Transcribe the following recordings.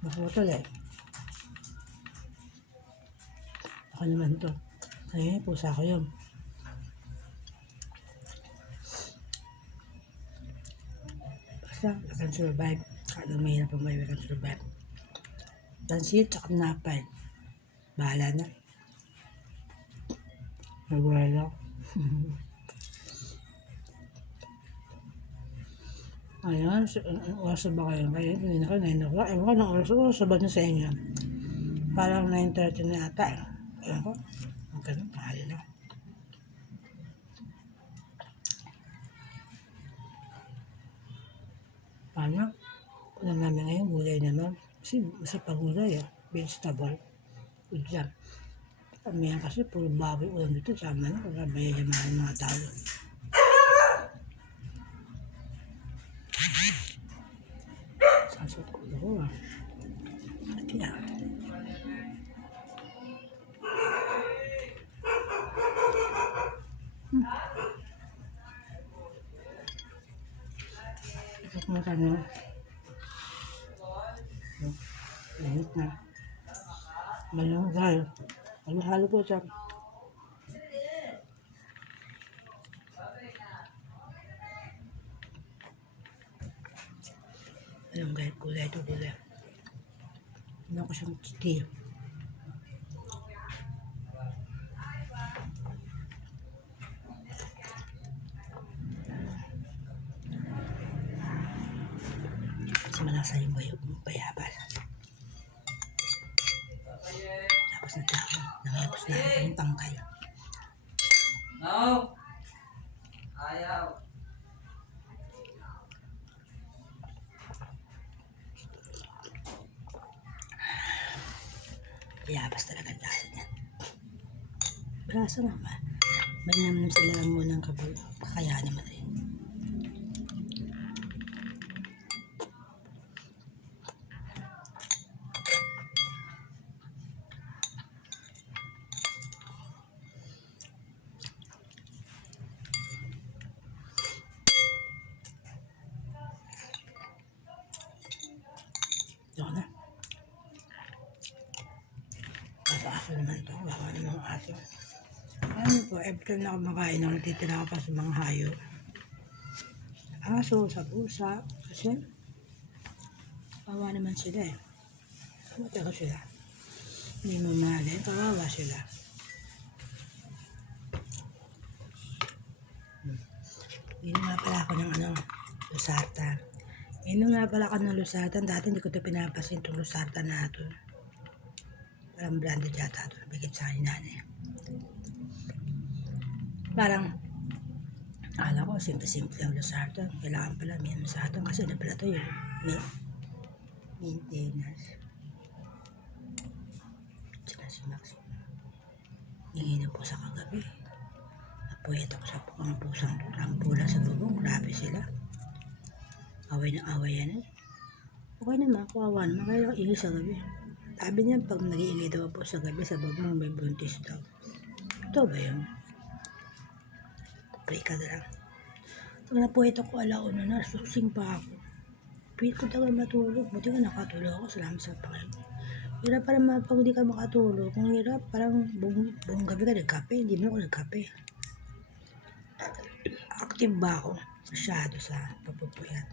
Naputol eh. Ako naman to. Ay, pusa ko yun. Basta, I can survive. Kahit mahirap ang may I can survive. Tansit, tsaka napay. Bahala na. Nagwala. Ayan, oras ba kayo? Kaya hindi na kayo, 9 o'clock. Ewan ko ng oras ba na sa inyo? Parang 9:30 na ata eh. Ewan ko. Ang ganun, kahali na. Paano? Ulam namin ngayon, gulay naman. Kasi sa pagulay vegetable. Good yan. Kami yan kasi puro baboy ulam dito. Sama na, kagabayan yung mga tao. Sasot ko ako Kaya. Ikot mo ka na. Init na. Malunggay. Halo-halo po siya. Malunggay, gulay ito, gulay. Hindi ko siyang steam. Kasi malasa yung bayabas. Tapos na tao. Nangayapos na ako yung tangkay. No! Ayaw! Bayabas talaga ang lasa niya. Lasa naman. May naman sila mo ng kabul. Kakayanin mo rin. Ito na. Aso naman ito. Baka naman ang aso. Ano po, every time na ako makain, natitira ako pa sa mga hayop. Aso, sa pusa. Kasi, kawawa naman sila eh. Kamuti ko sila. Hindi mo mahalin, kawawa sila. Inom nga pala ako ng Losartan. Inom nga pala ako ng Losartan. Dati hindi ko ito pinapasin itong Losartan na ito. Parang branded yata ito. Bigit sa akin nanay. Parang, akala ko, simple-simple ang Losartan. Kailangan pala may Losartan kasi na pala ito yung maintenance. Sila si Max. Nanginom po sa kagabi. Napuyat ako sa mga pusang rampula sa bubong. Grabe sila. Away na away yan eh. Okay naman, kawawa naman. Kaya ingay sa gabi. Sabi niya, pag nag-iingay daw po sa gabi, sa bubong may buntis daw. Ito ba yun? Pray ka na lang. Pag napuyat ako, alauna na, suksing pa ako. Pilit ko talaga matulog. Buti ka nakatulog ako. Salamat sa Panginoon. Hirap parang pag hindi ka makatulog. Kung hirap, parang buong gabi ka nagkape. Hindi mo ako nagkape. Active ba ako? Masyado sa papupuyat.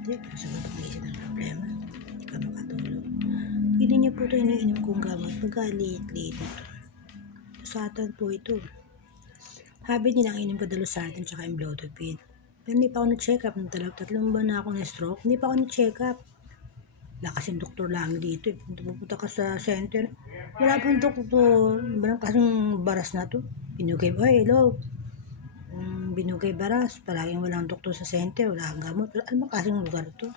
Hindi, sagot ang isip ng problema. Hindi ka makatulog. Hindi niya po ito iniinom kong gamot. Pagka-late-late ito. Losartan po ito. Habit nilang inom ko Losartan tsaka yung Blotopin. Pero hindi pa ako na-check up. Tatlong buwan na ako na-stroke. Hindi pa ako na-check up. Wala kasing doktor lang dito. Pupunta ka sa center. Wala pong doktor. Walang kasing baras na to. Binugay ba? Hello. Binugay baras. Palaging walang doktor sa center. Wala kang gamot. Ano kasing lugar to?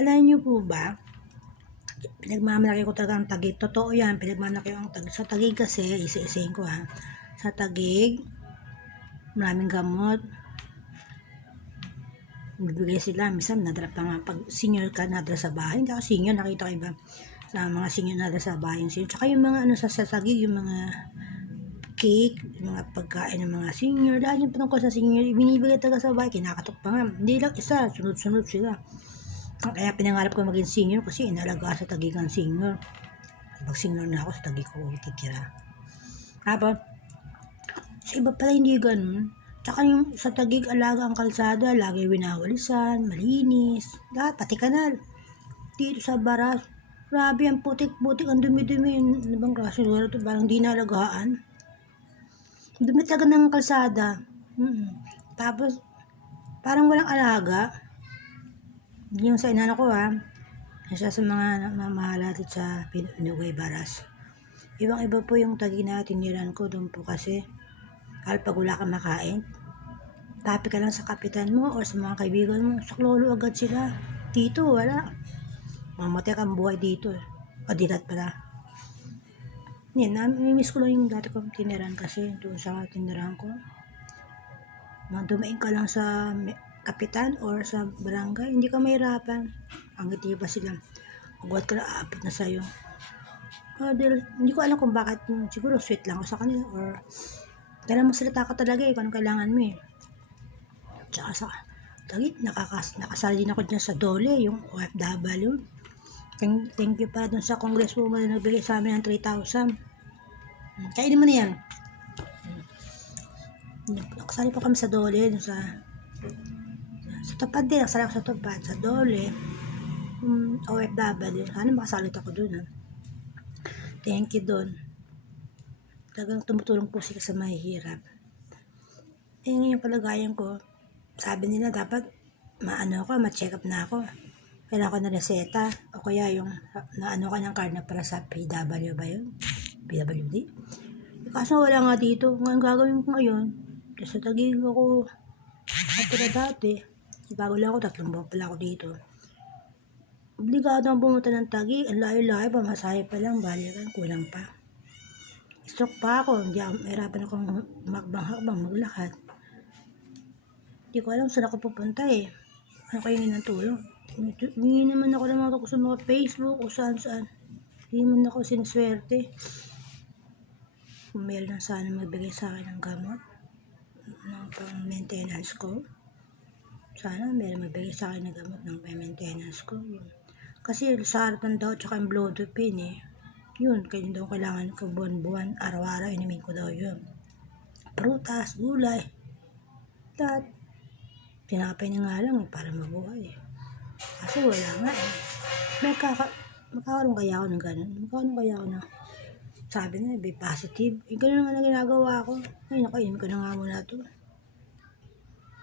Alam niyo po ba? Pinagmamalaki ko talaga ang Taguig. Totoo yan. Pinagmamalaki ko ang Taguig. Sa Taguig kasi, isa-isayin ko ha. Sa Taguig, maraming gamot. Bibigay sila, minsan nadala pa nga, pag senior ka, nadala sa bahay. Hindi ako senior, nakita ko iba sa mga senior nadala sa bahay yung senior. Tsaka yung mga sa Taguig, yung mga cake, mga pagkain ng mga senior. Lahat yung patungkol sa senior, binibigay talaga sa bahay. Kinakatok pa nga. Hindi lang isa, sunod-sunod sila. Kaya pinangarap ko maging senior kasi inalaga sa Tagigan senior. Pag senior na ako, sa Taguig ko titira. Tapos, sa iba pala hindi ganun. Tsaka yung sa Taguig, alaga ang kalsada, lagi winawalisan, malinis, lahat, pati kanal. Dito sa Baras, grabe ang putik-putik, ang dumi-dumi. Ano bang klase lugar ito? Parang di nalagaan. Dumi talaga ng kalsada. Tapos, parang walang alaga. Yung sa inana ko isa sa mga mamahalatid sa Pinugay Baras. Ibang-iba po yung Taguig na tiniran ko doon po kasi pag wala kang makain, tapi ka lang sa kapitan mo o sa mga kaibigan mo, saklolo agad sila. Dito, wala. Mamatay kang buhay dito. O dilat pala. Yan, namimiss ko lang yung dati kong tiniran kasi doon sa tiniran ko. Dumain ka lang sa kapitan or sa barangay, hindi ka mahirapan. Ang ngiti pa sila. Huwag ka na aabot na sa'yo. Hindi ko alam kung bakit, siguro sweet lang ako sa kanila or kailangan magsalita ka talaga kung anong kailangan mo Tsaka sa Taguig, nakasali din ako dyan sa Dole, yung OFW. Thank you pa dun sa congresswoman na nagbigay sa amin ng 3,000. Kainin mo na yan. Nakasali pa kami sa Dole, dun sa Tupad din. Nakasali ako sa Tupad, sa Dole. OFW. Sana makasalit ako dun Thank you dun. Talagang tumutulong po sila sa mahihirap. Yung kalagayan ko, sabi nila dapat ma-check up na ako. Kailangan ko na reseta o kaya yung naano ka ng card na para sa PW ba yun? PWD? Kaso wala nga dito. Ngayon gagawin ko ngayon. Kasi sa Taguig ako natira dati. Bago lang ako, 3 buwan pala ako dito. Obligado ang pumunta ng Taguig. Ang layo-layo, pamasahe pa lang, balikan, kulang pa. Stroke pa ako. Hindi ako, mahirapan akong makbang-hakbang, maglakad. Hindi ko alam saan ako pupunta Ano kayo ng tulong? Hindi naman ako naman ako sa mga Facebook o saan-saan. Hindi naman ako sinuswerte. Kung meron lang sana magbigay sa akin ng gamot ng pang-maintenance ko. Sana meron magbigay sa akin ng gamot ng pang-maintenance ko. Kasi sa haratan daw tsaka yung Blodopin Yun, kaya daw kailangan ko buwan-buwan, araw-araw inimin ko daw yun. Prutas, gulay, lahat. Tinapay na nga lang para mabuhay. Kasi wala nga magkakaroon kaya ako ng ganun. Magkakaroon kaya ako na sabi na, be positive. Ganun nga na ginagawa ko. Ay, nakainin ko na nga muna ito.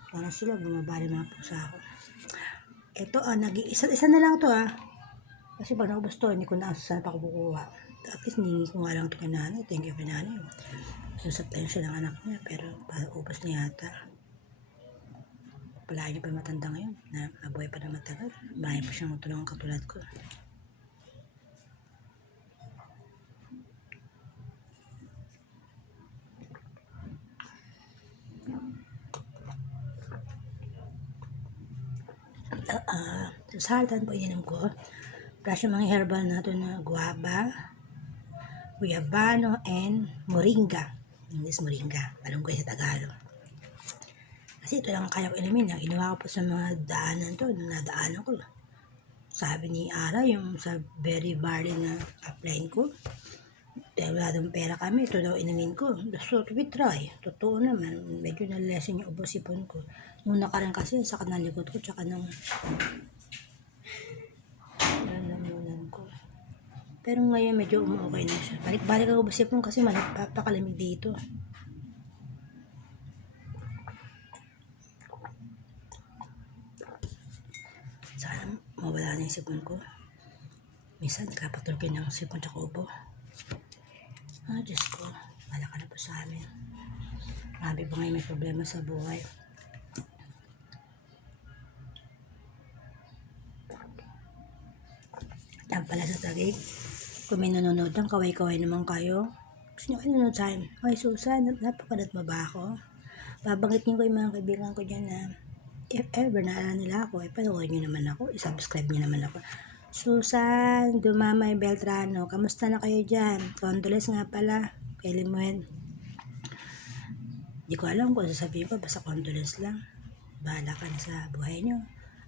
Para sila bumabali mga pusa ako. Ito, isa na lang ito Kasi pag naubos to, hindi ko na saan pa ako kukuha. At least, hindi ko nga lang ito kay nanay. Thank you kay nanay. Susuptain siya ng anak niya, pero ubos niya yata. Palagi pa matanda ngayon, na mabuhay pa na matagal. Bahay pa siyang tulungan katulad ko. Sa halatan po ininom ko. Plus yung mga herbal na ito na guava, guyabano, and moringa. English moringa. Malunggay sa Tagalog. Kasi ito lang kaya ko inumin. Ginawa ko po sa mga daanan to. Nadaanan ko. Sabi ni Ara, yung sa berry barley na upline ko. Dahil wala daw pera kami, ito daw inumin ko. So, we try. Totoo naman. Medyo na-lesson yung ubos-ipon ko. Nung nakarang kasi, sa kanang likod ko, tsaka nang nalamunan ko. Pero ngayon, medyo okay na siya. Balik-balik ang ubos-ipon kasi napakalamig dito. Sana mawala na yung sipon ko. Minsan, nakapatulogin ng sipon tsaka ubo. Diyos ko. Wala ka na po sa amin. Marami po ngayon may problema sa buhay. Yan pala sa Taguig. Kung may nanonood ng kaway-kaway naman kayo. Gusto nyo kayo nanonood sa akin. Okay, Susan, napapanood mo ba ako? Babanggitin ko yung mga kaibigan ko dyan na if ever naalala nila ako, panoorin nyo naman ako, isubscribe nyo naman ako. Susan Dumamay Beltrano, kamusta na kayo dyan? Condolence nga pala kay Limuel. Hindi ko alam kung sasabihin ko, basta condolence lang. Bahala ka na sa buhay nyo.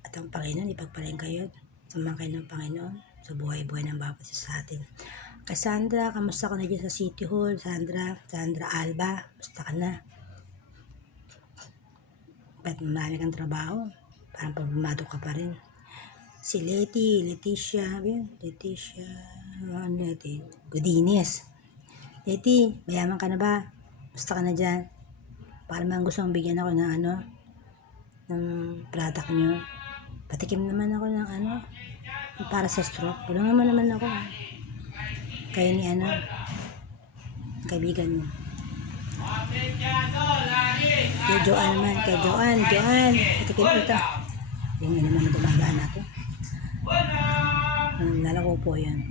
At ang Panginoon, ipagpalain kayo. Sumangkay ng Panginoon sa buhay-buhay ng bawat isa sa atin. Cassandra, kamusta ka na dyan sa City Hall? Sandra Alba, kamusta ka na? Ba't marami kang trabaho? Parang pabumado ka pa rin. Si Leticia, Godines. Leti, mayaman ka na ba? Kamusta ka na dyan? Para man gusto mong bigyan ako ng ng product nyo. Patikim naman ako ng para sa stroke. Tulungan mo naman ako. Kayo ni kaibigan mo. Kay Joanne naman. Kay Joanne. Patikim ito. Yung naman dumadaan natin. Lalako po yan.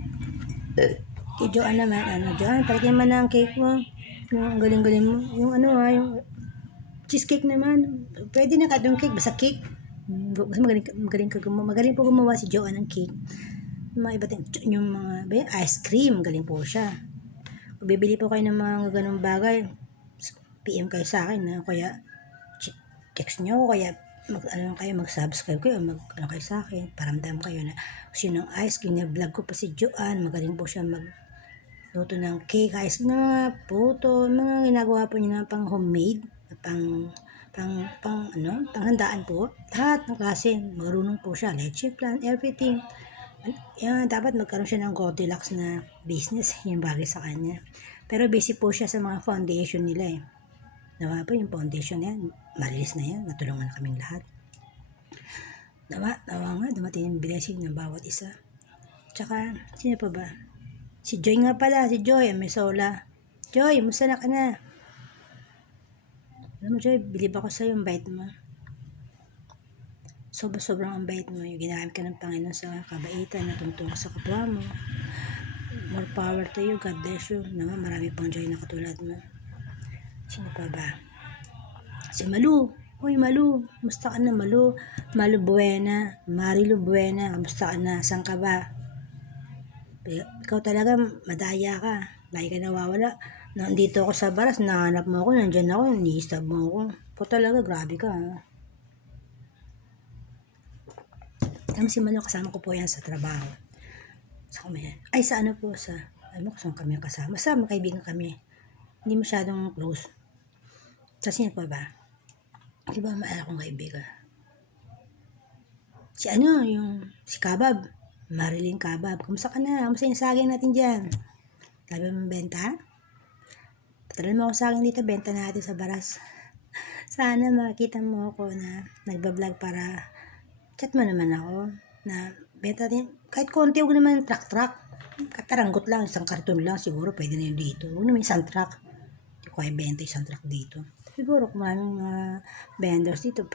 Kay Joanne naman. Joanne, patikim naman ang cake mo. Yung galing-galing mo. Yung yung cheesecake naman. Pwede na kadong cake. Basta cake. Magaling po gumawa si Joanne ng cake. Yung mga ice cream. Galing po siya. Kung bibili po kayo ng mga ganung bagay, PM kayo sa akin. Kaya text nyo ako. Kaya mag-subscribe kayo. Kayo sa akin. Paramdam kayo na kasi ng ice cream. Vlog ko pa si Joanne. Magaling po siya luto ng cake, ice cream, mga puto, mga ginagawa po niya na pang homemade, panghandaan po. Lahat ng klase, marunong po siya, leche plan, everything. Yan, dapat magkaroon siya ng Goldilocks na business, yung bagay sa kanya. Pero busy po siya sa mga foundation nila Nawa po yung foundation yan, marilis na yan, natulungan na kaming lahat. Nawa nga, dumating yung blessing ng bawat isa. Tsaka, sino pa ba? Si Joy nga pala, si Joy, Amisola. Joy, musta na ka na? Alam mo, Joy, bilib ako sa'yo, ang bait mo. Sobrang ang bait mo. Yung ginamit ka ng Panginoon sa kabaitan, natuntun ka sa kapwa mo. More power to you, God bless you. Naman, marami pang Joy na katulad mo. Sino pa ba? Si Malu. Hoy, Malu, musta ka na, Malu? Malu Buena, Marilu Buena, kamusta ka na? Saan ka ba? Ikaw talaga, madaya ka. Lagi ka nawawala. Nandito ako sa baras, nahanap mo ako, nandyan ako, ni-stab mo ako. Po talaga, grabe ka. Alam si Mano, kasama ko po yan sa trabaho. Sa kami yan. Ay, sa po, alam mo kung kami kasama. Sa kaibigan kami. Hindi masyadong close. Sa sino pa ba? Di ba maalala kong kaibigan? Si Kabab. Marilyn Kabab, kumusta ka na? Kumusta yung saging natin dyan? Sabi mo benta? Patalan mo ako saging dito, benta natin sa baras. Sana makita mo ako na nagbablog para chat mo naman ako na benta din. Kahit konti, huwag naman truck. Kataranggot lang, isang karton lang siguro, pwede na yun dito. Huwag naman isang truck. Hindi ko kaya benta isang truck dito. Siguro kung maraming vendors dito,